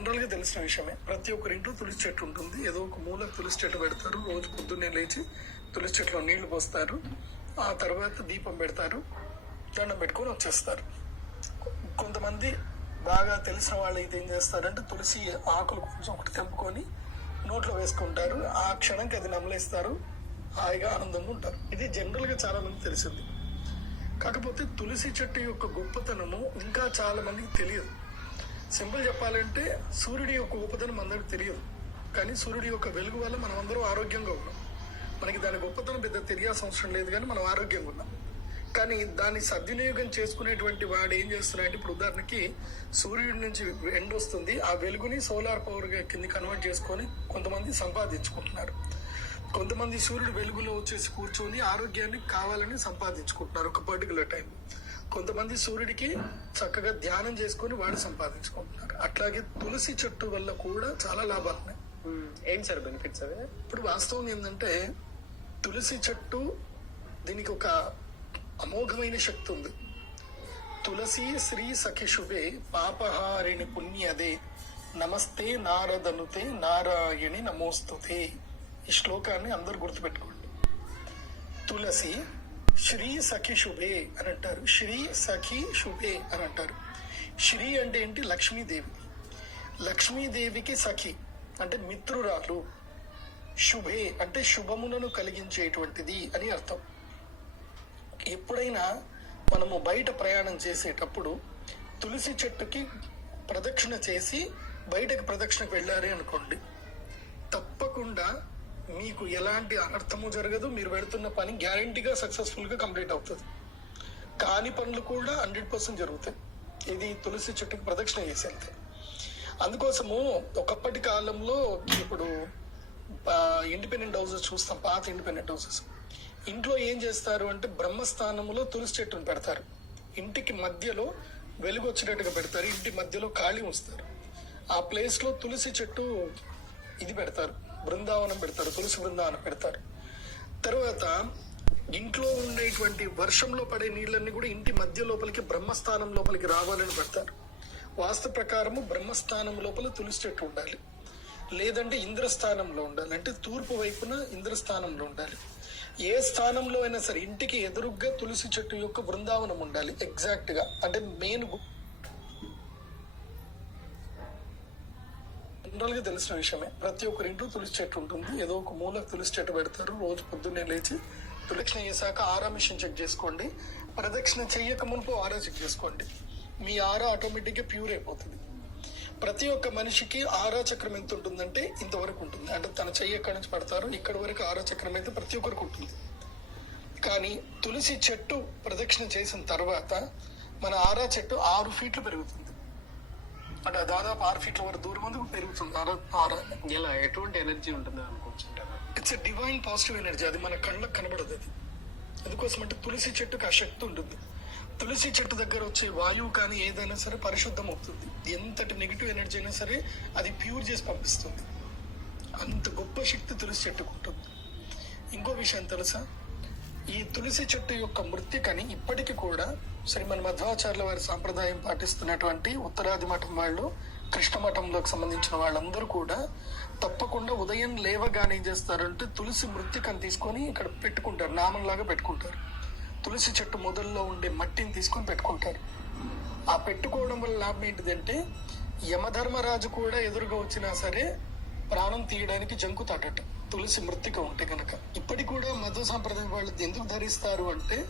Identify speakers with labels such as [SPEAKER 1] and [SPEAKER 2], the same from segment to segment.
[SPEAKER 1] జనరల్గా తెలిసిన విషయమే. ప్రతి ఒక్కరి ఇంట్లో తులసి చెట్టు ఉంటుంది. ఏదో ఒక మూల తులసి చెట్టు పెడతారు. రోజు పొద్దున్నే లేచి తులసి చెట్టులో నీళ్ళు పోస్తారు. ఆ తర్వాత దీపం పెడతారు. దండం పెట్టుకొని వచ్చేస్తారు. కొంతమంది బాగా తెలిసిన వాళ్ళు అయితే ఏం చేస్తారంటే తులసి ఆకులు కొంచెం ఒకటి తెంపుకొని నోట్లో వేసుకుంటారు. ఆ క్షణంకి అది నమలేస్తారు. హాయిగా ఆనందంగా ఉంటారు. ఇది జనరల్గా చాలామంది చాలా మంది తెలిసింది. కాకపోతే తులసి చెట్టు యొక్క గొప్పతనము ఇంకా చాలా మందికి తెలియదు. సింపుల్ చెప్పాలంటే సూర్యుడి యొక్క గొప్పతనం అందరికి తెలియదు. కానీ సూర్యుడి యొక్క వెలుగు వల్ల మనం అందరం ఆరోగ్యంగా ఉన్నాం. మనకి దాని గొప్పతనం పెద్ద తెలియాల్సిన అవసరం లేదు కానీ మనం ఆరోగ్యంగా ఉన్నాం. కానీ దాన్ని సద్వినియోగం చేసుకునేటువంటి వాడు ఏం చేస్తున్నాడంటే ఇప్పుడు ఉదాహరణకి సూర్యుడి నుంచి ఎండ్ వస్తుంది. ఆ వెలుగుని సోలార్ పవర్ కింద కన్వర్ట్ చేసుకొని కొంతమంది సంపాదించుకుంటున్నారు. కొంతమంది సూర్యుడు వెలుగులో వచ్చేసి కూర్చొని ఆరోగ్యాన్ని కావాలని సంపాదించుకుంటున్నారు ఒక పర్టికులర్ టైం కొంతమంది సూర్యుడికి చక్కగా ధ్యానం చేసుకొని వాడు సంపాదించుకుంటున్నారు. అట్లాగే తులసి చెట్టు వల్ల కూడా చాలా లాభాలు ఉన్నాయి.
[SPEAKER 2] ఏంటి సార్ బెనిఫిట్స్ అవి?
[SPEAKER 1] ఇప్పుడు వాస్తవం ఏంటంటే తులసి చెట్టు దీనికి ఒక అమోఘమైన శక్తి ఉంది. తులసి శ్రీ సఖి శుభే పాపహారిణి పుణ్యదే. నమస్తే నారదనుతే నారాయణి నమోస్తుతే. ఈ శ్లోకాన్ని అందరు గుర్తుపెట్టుకోండి. తులసి శ్రీ సఖి శుభే అని అంటారు. శ్రీ సఖి శుభే అని అంటారు. శ్రీ అంటే ఏంటి? లక్ష్మీదేవి. లక్ష్మీదేవికి సఖి అంటే మిత్రురాలు. శుభే అంటే శుభములను కలిగించేటువంటిది అని అర్థం. ఎప్పుడైనా మనము బయట ప్రయాణం చేసేటప్పుడు తులసి చెట్టుకి ప్రదక్షిణ చేసి బయటకు ప్రదక్షిణకు వెళ్ళాలి అనుకోండి. తప్పకుండా మీకు ఎలాంటి అనర్థము జరగదు మీరు పెడుతున్న పని గ్యారంటీగా సక్సెస్ఫుల్గా కంప్లీట్ అవుతుంది. కాని పనులు కూడా హండ్రెడ్ పర్సెంట్ జరుగుతాయి. ఇది తులసి చెట్టుకి ప్రదక్షిణ చేసి వెళ్తే అందుకోసము ఒకప్పటి కాలంలో ఇప్పుడు ఇండిపెండెంట్ హౌసెస్ చూస్తాం పాత ఇండిపెండెంట్ హౌసెస్. ఇంట్లో ఏం చేస్తారు అంటే బ్రహ్మస్థానంలో తులసి చెట్టును పెడతారు. ఇంటికి మధ్యలో వెలుగు వచ్చేటట్టుగా పెడతారు ఇంటి మధ్యలో ఖాళీ ఉంచుతారు. ఆ ప్లేస్లో తులసి చెట్టు ఇది పెడతారు. బృందావనం పెడతారు తులసి బృందావనం పెడతారు. తర్వాత ఇంట్లో ఉండేటువంటి వర్షంలో పడే నీళ్ళన్నీ కూడా ఇంటి మధ్య లోపలికి బ్రహ్మస్థానం లోపలికి రావాలని పెడతారు. వాస్తు ప్రకారము బ్రహ్మస్థానం లోపల తులసి చెట్టు ఉండాలి. లేదంటే ఇంద్రస్థానంలో ఉండాలి. అంటే తూర్పు వైపున ఇంద్రస్థానంలో ఉండాలి. ఏ స్థానంలో అయినా సరే ఇంటికి ఎదురుగ్గా తులసి చెట్టు యొక్క బృందావనం ఉండాలి ఎగ్జాక్ట్గా అంటే మెయిన్ జనరల్గా తెలిసిన విషయమే. ప్రతి ఒక్కరి ఇంట్లో తులసి చెట్టు ఉంటుంది. ఏదో ఒక మూల తులసి చెట్టు పెడతారు. రోజు పొద్దున్నే లేచి ప్రదక్షిణ చేశాక ఆరా మిషన్ చెక్ చేసుకోండి. ప్రదక్షిణ చెయ్యక మునుపు ఆరా చెక్ చేసుకోండి. మీ ఆరా ఆటోమేటిక్గా ప్యూర్ అయిపోతుంది. ప్రతి ఒక్క మనిషికి ఆరా చక్రం ఎంత ఉంటుందంటే ఇంతవరకు ఉంటుంది. అంటే తన చెయ్యి ఎక్కడి నుంచి పడతారు ఇక్కడ వరకు ఆరా చక్రం అయితే ప్రతి ఒక్కరికి ఉంటుంది. కానీ తులసి చెట్టు ప్రదక్షిణ చేసిన తర్వాత మన ఆరా చెట్టు ఆరు ఫీట్లు పెరుగుతుంది. అంటే దాదాపు ఆరు ఫీట్ల వరకు దూరం వరకు పెరుగుతుంది. ఆరా ఆరా
[SPEAKER 2] ఇలా ఎటువంటి ఎనర్జీ ఉంటుంది అనుకుంటుంటారు
[SPEAKER 1] it's a divine positive energy అది మన కళ్ళకు కనబడదు అది. అందుకోసం అంటే తులసి చెట్టుకు ఆ శక్తి ఉంటుంది. తులసి చెట్టు దగ్గర వచ్చే వాయువు కానీ ఏదైనా సరే పరిశుద్ధం అవుతుంది ఎంతటి నెగిటివ్ ఎనర్జీ అయినా సరే అది ప్యూర్ చేసి పంపిస్తుంది. అంత గొప్ప శక్తి తులసి చెట్టుకు ఉంటుంది. ఇంకో విషయం తెలుసా? ఈ తులసి చెట్టు యొక్క మృతికని ఇప్పటికీ కూడా శ్రీమన్ మధ్వాచార్యుల వారి సాంప్రదాయం పాటిస్తున్నటువంటి ఉత్తరాది మఠం వాళ్ళు కృష్ణ మఠంలోకి సంబంధించిన వాళ్ళందరూ కూడా తప్పకుండా ఉదయం లేవగానే ఏం చేస్తారంటే తులసి మృతికని తీసుకొని ఇక్కడ పెట్టుకుంటారు నామంలాగా పెట్టుకుంటారు. తులసి చెట్టు మొదల్లో ఉండే మట్టిని తీసుకొని పెట్టుకుంటారు. ఆ పెట్టుకోవడం వల్ల లాభం ఏంటిదంటే యమధర్మరాజు కూడా ఎదురుగా వచ్చినా సరే ప్రాణం తీయడానికి జంకుతాడట తులసి మృతిక ఉంటే కనుక ఇప్పటికి కూడా మధు సాంప్రదాయం వాళ్ళు ఎందుకు ధరిస్తారు అంటే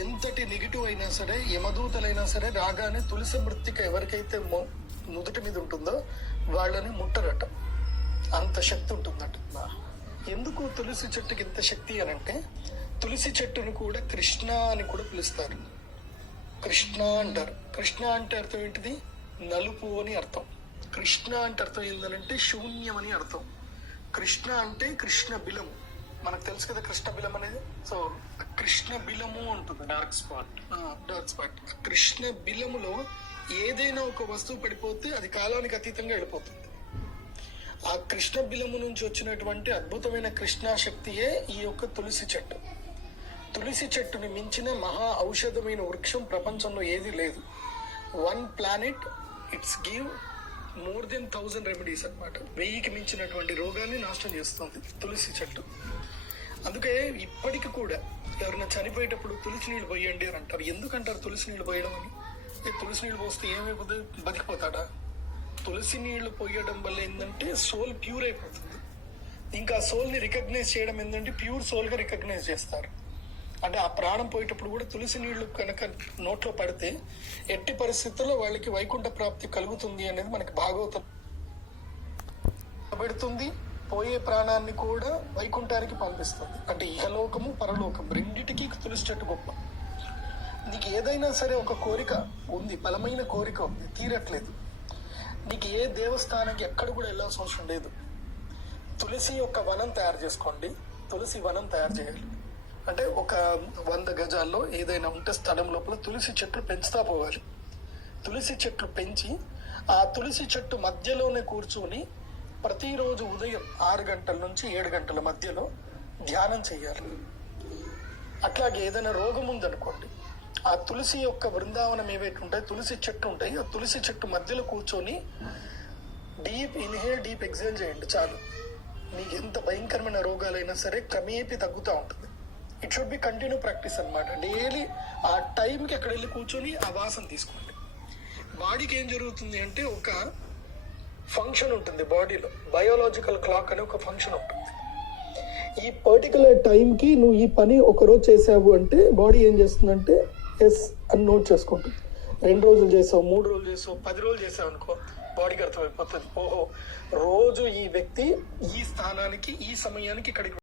[SPEAKER 1] ఎంతటి నెగిటివ్ అయినా సరే యమదూతలైనా సరే రాగానే తులసి మృతిక ఎవరికైతే మొ- నుదుటి మీద ఉంటుందో వాళ్ళని ముట్టరట. అంత శక్తి ఉంటుందట. ఎందుకు తులసి చెట్టుకి ఇంత శక్తి అని అంటే తులసి చెట్టును కూడా కృష్ణ అని కూడా పిలుస్తారు. కృష్ణ అంటారు. కృష్ణ అంటే అర్థం ఏంటిది? నలుపు అని అర్థం. కృష్ణ అంటే అర్థం ఏంటంటే శూన్యం అని అర్థం. కృష్ణ అంటే కృష్ణ బిలము. మనకు తెలుసు కదా కృష్ణ బిలం అనేది? సో కృష్ణ బిలము ఉంటుంది
[SPEAKER 2] డార్క్ స్పాట్
[SPEAKER 1] డార్క్ స్పాట్ కృష్ణ బిలములో ఏదైనా ఒక వస్తువు పడిపోతే అది కాలానికి అతీతంగా వెళ్ళిపోతుంది. ఆ కృష్ణ బిలము నుంచి వచ్చినటువంటి అద్భుతమైన కృష్ణా శక్తియే ఈ యొక్క తులసి చెట్టు. తులసి చెట్టుని మించిన మహా ఔషధమైన వృక్షం ప్రపంచంలో ఏది లేదు. One planet it's give more than thousand remedies అనమాట వెయ్యికి మించినటువంటి రోగాన్ని నాశనం చేస్తుంది తులసి చెట్టు. అందుకే ఇప్పటికి కూడా ఎవరైనా చనిపోయేటప్పుడు తులసి నీళ్ళు పోయండి అని అంటారు. ఎందుకంటారు తులసి నీళ్ళు పోయడం అని? తులసి నీళ్ళు పోస్తే ఏమైపోతుంది బతికిపోతాడా? తులసి నీళ్ళు పోయడం వల్ల ఏంటంటే సోల్ ప్యూర్ అయిపోతుంది. ఇంకా సోల్ని రికగ్నైజ్ చేయడం ఏంటంటే ప్యూర్ సోల్గా రికగ్నైజ్ చేస్తారు. అంటే ఆ ప్రాణం పోయేటప్పుడు కూడా తులసి నీళ్ళు కనుక నోట్లో పడితే ఎట్టి పరిస్థితుల్లో వాళ్ళకి వైకుంఠ ప్రాప్తి కలుగుతుంది అనేది మనకి భాగవతం పెడుతుంది. పోయే ప్రాణాన్ని కూడా వైకుంఠానికి పంపిస్తుంది. అంటే ఇహలోకము పరలోకం రెండిటికి తులసి చెట్టు గొప్ప. నీకు ఏదైనా సరే ఒక కోరిక ఉంది బలమైన కోరిక ఉంది తీరట్లేదు. నీకు ఏ దేవస్థానానికి ఎక్కడ కూడా వెళ్ళాల్సిన అవసరం లేదు. తులసి యొక్క వనం తయారు చేసుకోండి. తులసి వనం తయారు చేయాలి. అంటే ఒక వంద గజాల్లో ఏదైనా ఉంటే స్థలం లోపల తులసి చెట్లు పెంచుతా పోవాలి. తులసి చెట్లు పెంచి ఆ తులసి చెట్టు మధ్యలోనే కూర్చొని ప్రతిరోజు ఉదయం ఆరు గంటల నుంచి ఏడు గంటల మధ్యలో ధ్యానం చేయాలి. అట్లాగే ఏదైనా రోగం ఉందనుకోండి ఆ తులసి యొక్క బృందావనం ఏవైతే ఉంటాయి తులసి చెట్టు ఉంటాయి ఆ తులసి చెట్టు మధ్యలో కూర్చొని డీప్ ఇన్హేల్ డీప్ ఎక్సేల్ చేయండి చాలు. మీకు ఎంత భయంకరమైన రోగాలైనా సరే క్రమేపీ తగ్గుతూ ఉంటుంది. It should be continue practice అన్నమాట. డైలీ ఆ టైంకి అక్కడ వెళ్ళి కూర్చొని ఆ వాసన తీసుకోండి. బాడీకి ఏం జరుగుతుంది అంటే ఒక ఫంక్షన్ ఉంటుంది బాడీలో బయోలాజికల్ క్లాక్ అనే ఒక ఫంక్షన్ ఉంటుంది. ఈ పర్టికులర్ టైంకి నువ్వు ఈ పని ఒక రోజు చేసావు అంటే బాడీ ఏం చేస్తుందంటే ఎస్ అని నోట్ చేసుకుంటుంది. రెండు రోజులు చేసావు మూడు రోజులు చేసావు పది రోజులు చేసావు అనుకో బాడీకి అర్థమైపోతుంది. ఓహో రోజు ఈ వ్యక్తి ఈ స్థానానికి ఈ సమయానికి ఇక్కడికి